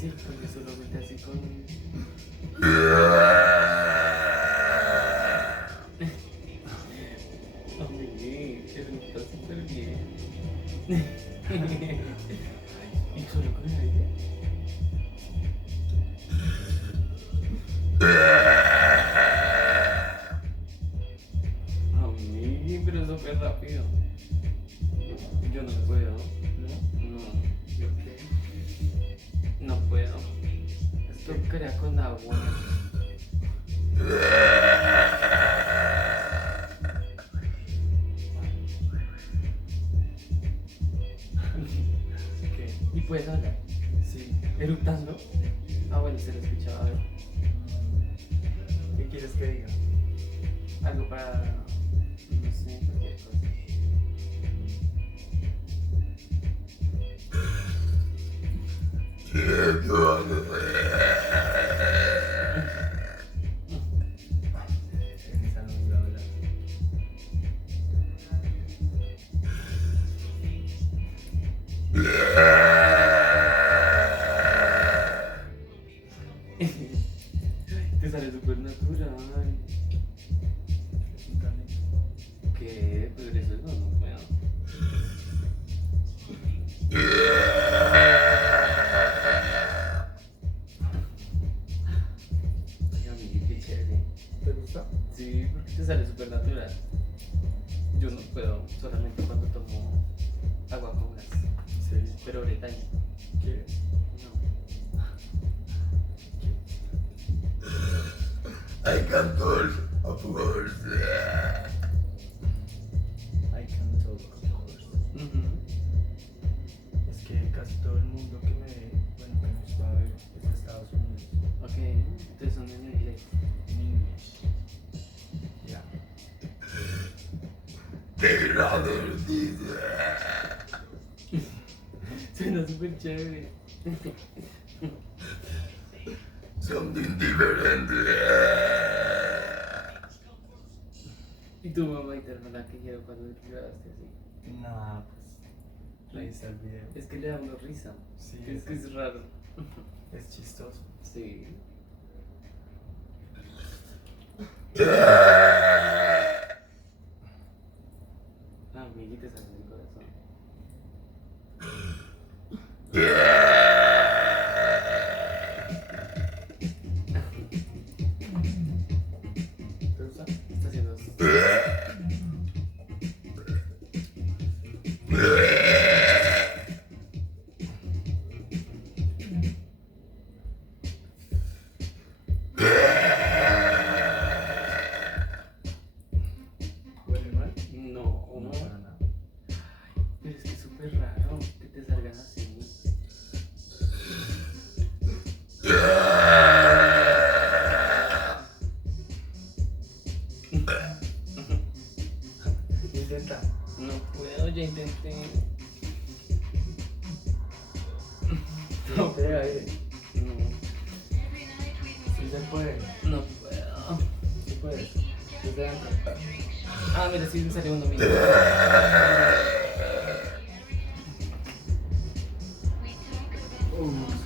Sí, porque solamente así con... Hombre, que se está súper bien. ¿Y solo con el aire? Amigui, pero súper rápido. Yo no puedo. ¿No? No, ¿Yo qué? no puedo. Esto crea con agua. ¿Qué? ¿Y puedes hablar? Sí. ¿Eructando? Ah, bueno, se lo escuchaba. A ver, ¿Qué quieres que diga? algo para... No sé, cualquier cosa. En esa no iba a hablar. Te sale súper natural. Es un talento. ¿Qué? Pues eso no puedo. Ay, amigo, qué chévere. ¿Te gusta? Sí, porque te sale súper natural. Yo no puedo, solamente cuando tomo agua con gas. Sí. Pero bretaña. ¿Quieres? No. I can talk, of course. I can talk, of course. Ujú. Es que casi todo el mundo que me ve, bueno, que nos va a ver es de Estados Unidos. Ok, entonces son en inglés. En English. Yeah. They rather did. Suena súper chévere. Something different. ¿Y tu mamá y tu hermana qué hicieron cuando grabaste así? Nada, pues. Revisé el video. Es que le da una risa. Sí, Es que es raro. es chistoso. Sí. Ah, amiguita, sale del corazón. ¿Te gusta? Está haciendo... ¿Huele mal? No, No, para nada. pero es que es súper raro que te salgan así. Intenta. No puedo, ya intenté. No te aire. No, Sí se puede. no puedo. Sí puedes. Desde dentro. Ah, mira, sí me salió uno mismo.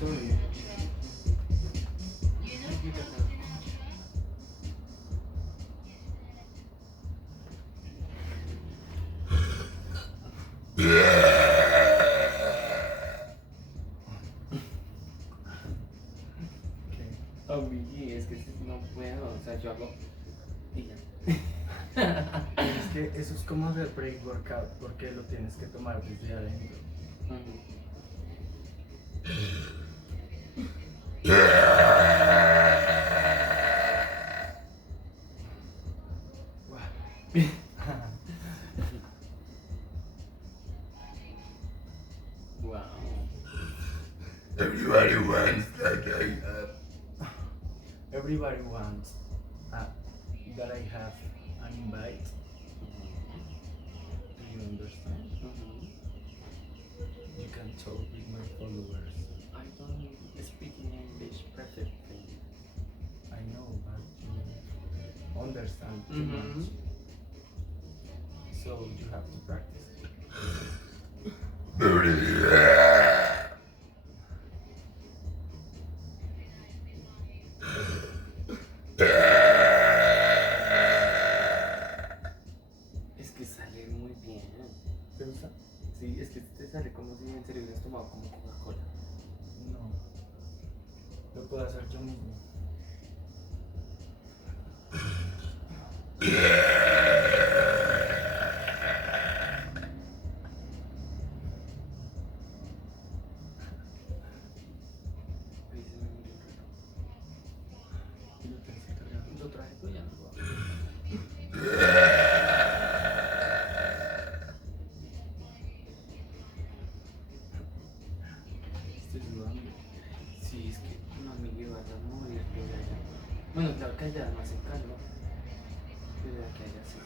Sorry. ¿Qué? Amigui, es que no puedo, o sea, yo hago y ya. Es que eso es como hacer break workout porque lo tienes que tomar desde adentro. Ujú. Wow. Everybody wants that I have. Everybody wants that I have an invite. Do you understand? Mhm. You can talk with my followers. I don't speak in English perfectly. I know, but you understand too Mhm. much. So you have to practice. agua como Coca-Cola. No. Lo puedo hacer yo mismo. Ahí se me murió el reloj. Y lo tienes que cargar. Lo traje, pero ya no lo hago. Estoy sudando. Sí, es que no me lleva a morir por allá. Bueno, claro que allá no hace calor. Pero aquí allá sí.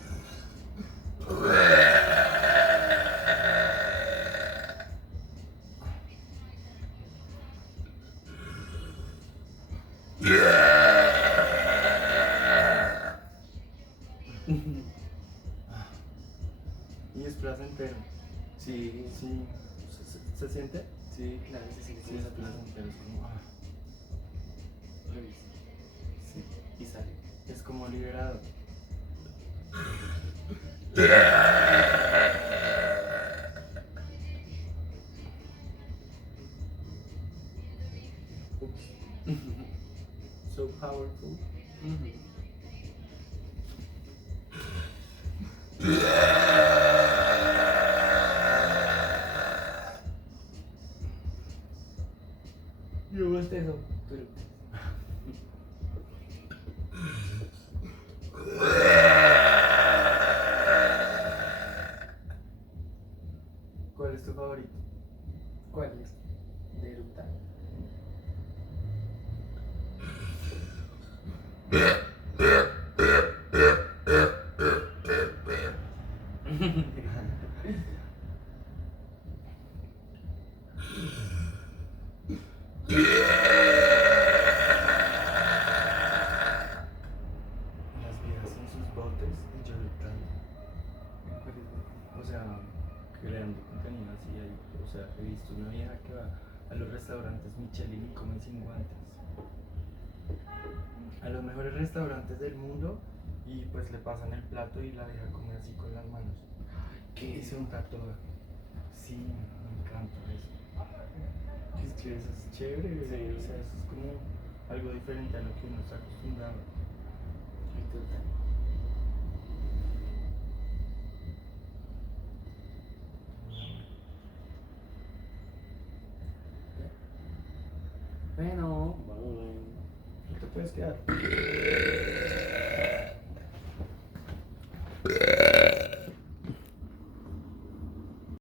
Y es placentero. Sí, Sí. ¿Se siente? sí, claro, sí, sí, Sí, sí, es esa plaza. placentero. Es como. Lo hice. Sí. Y sale. Es como liberado. Oops. So powerful. Ujú. Yo bostezo. Pero ¿Cuál es tu favorito? ¿cuál es? De eructar. Las viejas en sus botes y yo eructando. O sea, creando contenido así ahí. O sea, he visto una vieja que va a los restaurantes Michelin y come sin guantes. A los mejores restaurantes del mundo y pues le pasan el plato y la vieja come así con las manos. ¿Qué? Y se unta toda. Sí, me encanta eso. Es que eso es chévere, Sí. o sea, eso es como algo diferente a lo que uno está acostumbrado. Ay, total. Bueno, bueno. No te puedes quedar.